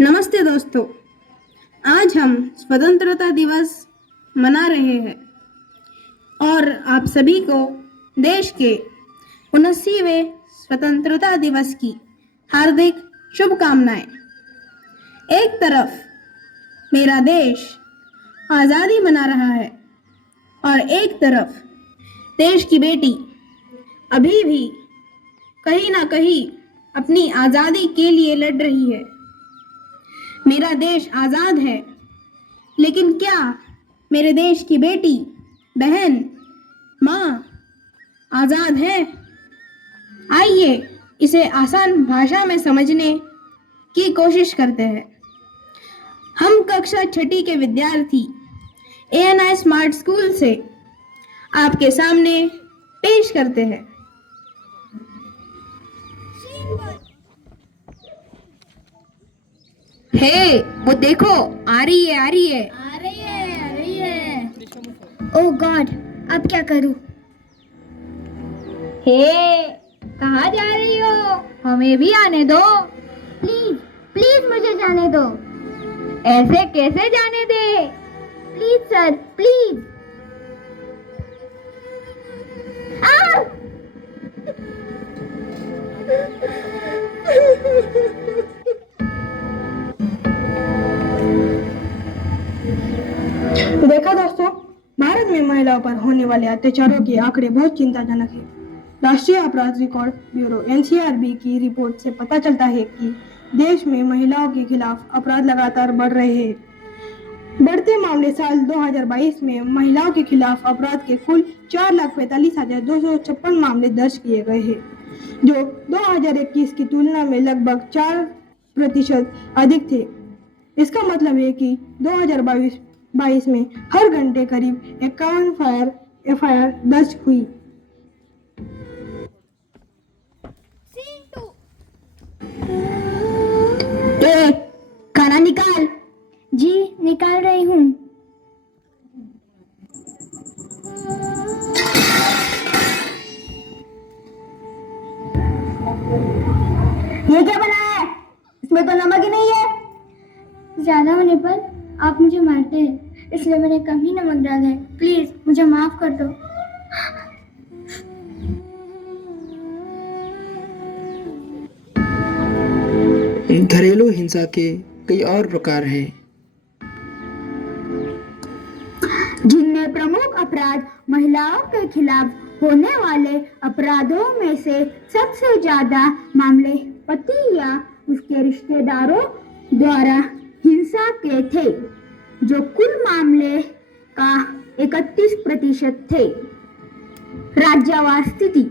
नमस्ते दोस्तों, आज हम स्वतंत्रता दिवस मना रहे हैं और आप सभी को देश के 79वें स्वतंत्रता दिवस की हार्दिक शुभकामनाएं। एक तरफ मेरा देश आज़ादी मना रहा है और एक तरफ देश की बेटी अभी भी कहीं ना कहीं अपनी आज़ादी के लिए लड़ रही है। मेरा देश आज़ाद है, लेकिन क्या मेरे देश की बेटी, बहन, माँ आज़ाद है? आइए इसे आसान भाषा में समझने की कोशिश करते हैं। हम कक्षा 6ठी के विद्यार्थी ANI स्मार्ट स्कूल से आपके सामने पेश करते हैं। हे, वो देखो, आ रही है। आ रही है। ओह गॉड, अब क्या करूं? हे, कहाँ जा रही हो? हमें भी आने दो। प्लीज प्लीज मुझे जाने दो। ऐसे कैसे जाने दे? Please sir, please. देखा दोस्तों, भारत में महिलाओं पर होने वाले अत्याचारों के आंकड़े बहुत चिंताजनक है। राष्ट्रीय अपराध रिकॉर्ड ब्यूरो NCRB की रिपोर्ट से पता चलता है कि देश में महिलाओं के खिलाफ अपराध लगातार बढ़ रहे हैं। बढ़ते मामले साल 2022 में महिलाओं के खिलाफ अपराध के कुल 4,45,256 मामले दर्ज किए गए हैं, जो 2021 की तुलना में लगभग 4% अधिक थे। इसका मतलब है कि 2022 में हर घंटे करीब 51 FIR दर्ज हुई। खाना निकाल। जी, निकाल रही हूँ। ये क्या बना है? इसमें तो नमक ही नहीं है। ज्यादा होने पर आप मुझे मारते हैं, इसलिए मैंने कम ही नमक डाला है। प्लीज मुझे माफ कर दो। घरेलू हिंसा के कई और प्रकार हैं, जिनमें प्रमुख अपराध महिलाओं के खिलाफ होने वाले अपराधों में से सबसे ज्यादा मामले पति या उसके रिश्तेदारों द्वारा हिंसा के थे, जो कुल मामले का 31% थे। राज्यवार स्थिति: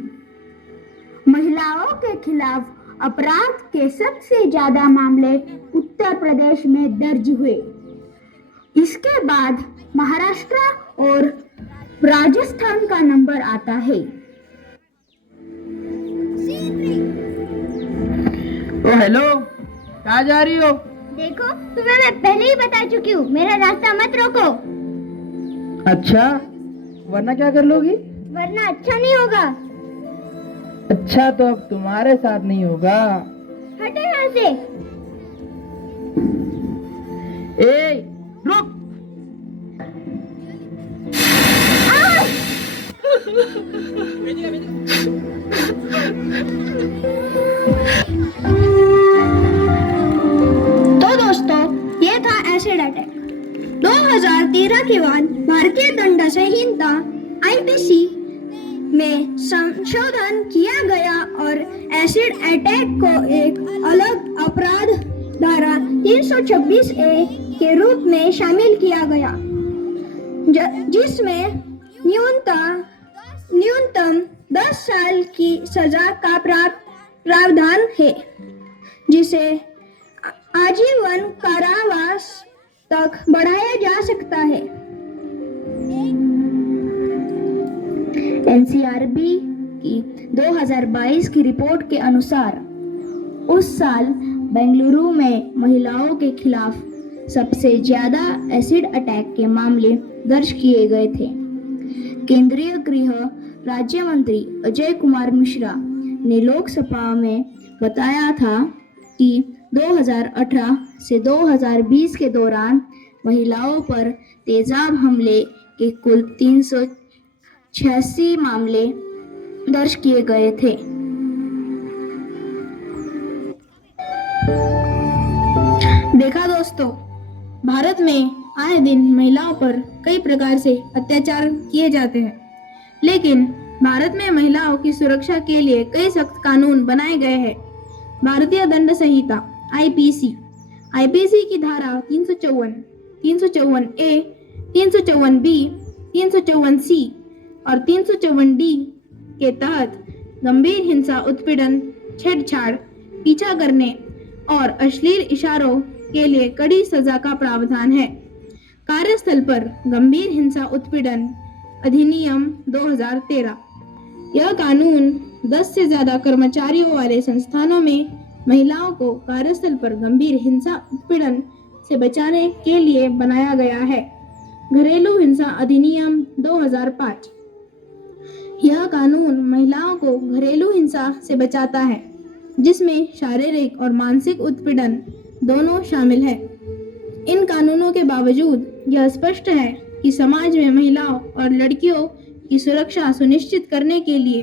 महिलाओं के खिलाफ अपराध के सबसे ज्यादा मामले उत्तर प्रदेश में दर्ज हुए। इसके बाद महाराष्ट्र और राजस्थान का नंबर आता है। ओ हेलो, कहाँ जा रही हो? देखो, तुम्हें मैं पहले ही बता चुकी हूँ, मेरा रास्ता मत रोको, अच्छा, वरना क्या कर लोगी? वरना अच्छा नहीं होगा। अच्छा, तो अब तुम्हारे साथ नहीं होगा। हटो यहाँ से। ए, रुक। तो दोस्तों, ये था एसिड अटैक। 2013 के बाद भारतीय दंड संहिता IPC में संशोधन किया गया और एसिड अटैक को एक अलग अपराध धारा 326A के रूप में शामिल किया गया, जिसमें न्यूनतम 10 साल की सजा का प्रावधान है, जिसे आजीवन कारावास तक बढ़ाया जा सकता है। NCRB की 2022 की रिपोर्ट के अनुसार उस साल बेंगलुरु में महिलाओं के खिलाफ सबसे ज्यादा एसिड अटैक के मामले दर्ज किए गए थे। केंद्रीय गृह राज्य मंत्री अजय कुमार मिश्रा ने लोकसभा में बताया था कि 2018 से 2020 के दौरान महिलाओं पर तेजाब हमले के कुल 386 मामले दर्ज किए गए थे। देखा दोस्तों, भारत में आए दिन महिलाओं पर कई प्रकार से अत्याचार किए जाते हैं, लेकिन भारत में महिलाओं की सुरक्षा के लिए कई सख्त कानून बनाए गए हैं। भारतीय दंड संहिता आईपीसी की धारा 354, 354A, 354B, 354C और 354D के तहत गंभीर हिंसा, उत्पीड़न, छेड़छाड़, पीछा करने और अश्लील इशारों के लिए कड़ी सजा का प्रावधान है। कार्यस्थल पर गंभीर हिंसा उत्पीड़न अधिनियम 2013। यह कानून 10 से ज्यादा कर्मचारियों वाले संस्थानों में महिलाओं को कार्यस्थल पर गंभीर हिंसा उत्पीड़न से बचाने के लिए बनाया गया है। घरेलू हिंसा अधिनियम 2005। यह कानून महिलाओं को घरेलू हिंसा से बचाता है, जिसमें शारीरिक और मानसिक उत्पीड़न दोनों शामिल है। इन कानूनों के बावजूद यह स्पष्ट है कि समाज में महिलाओं और लड़कियों की सुरक्षा सुनिश्चित करने के लिए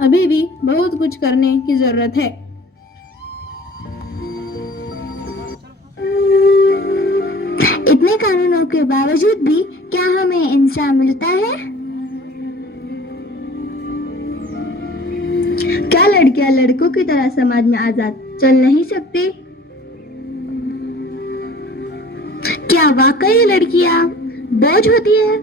अभी भी बहुत कुछ करने की जरूरत है। इतने कानूनों के बावजूद भी क्या हमें इंसाफ मिलता है? क्या लड़कियां लड़कों की तरह समाज में आजाद चल नहीं सकती? क्या वाकई लड़कियां बोझ होती है?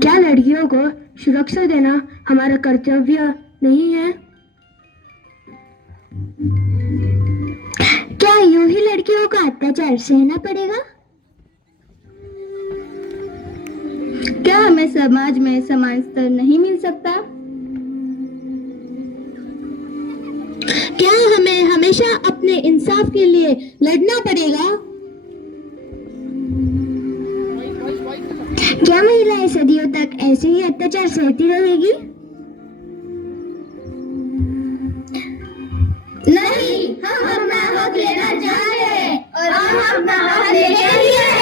क्या लड़कियों को सुरक्षा देना हमारा कर्तव्य नहीं है? क्या यूं ही लड़कियों का अत्याचार सहना पड़ेगा? क्या हमें समाज में समान स्तर नहीं मिल सकता? क्या हमें हमेशा अपने इंसाफ के लिए लड़ना पड़ेगा? क्या महिलाएं सदियों तक ऐसे ही अत्याचार सहती रहेगी? नहीं, हम अपना हक लेना चाहते हैं और हम अपना हक लेके ही रहेंगे।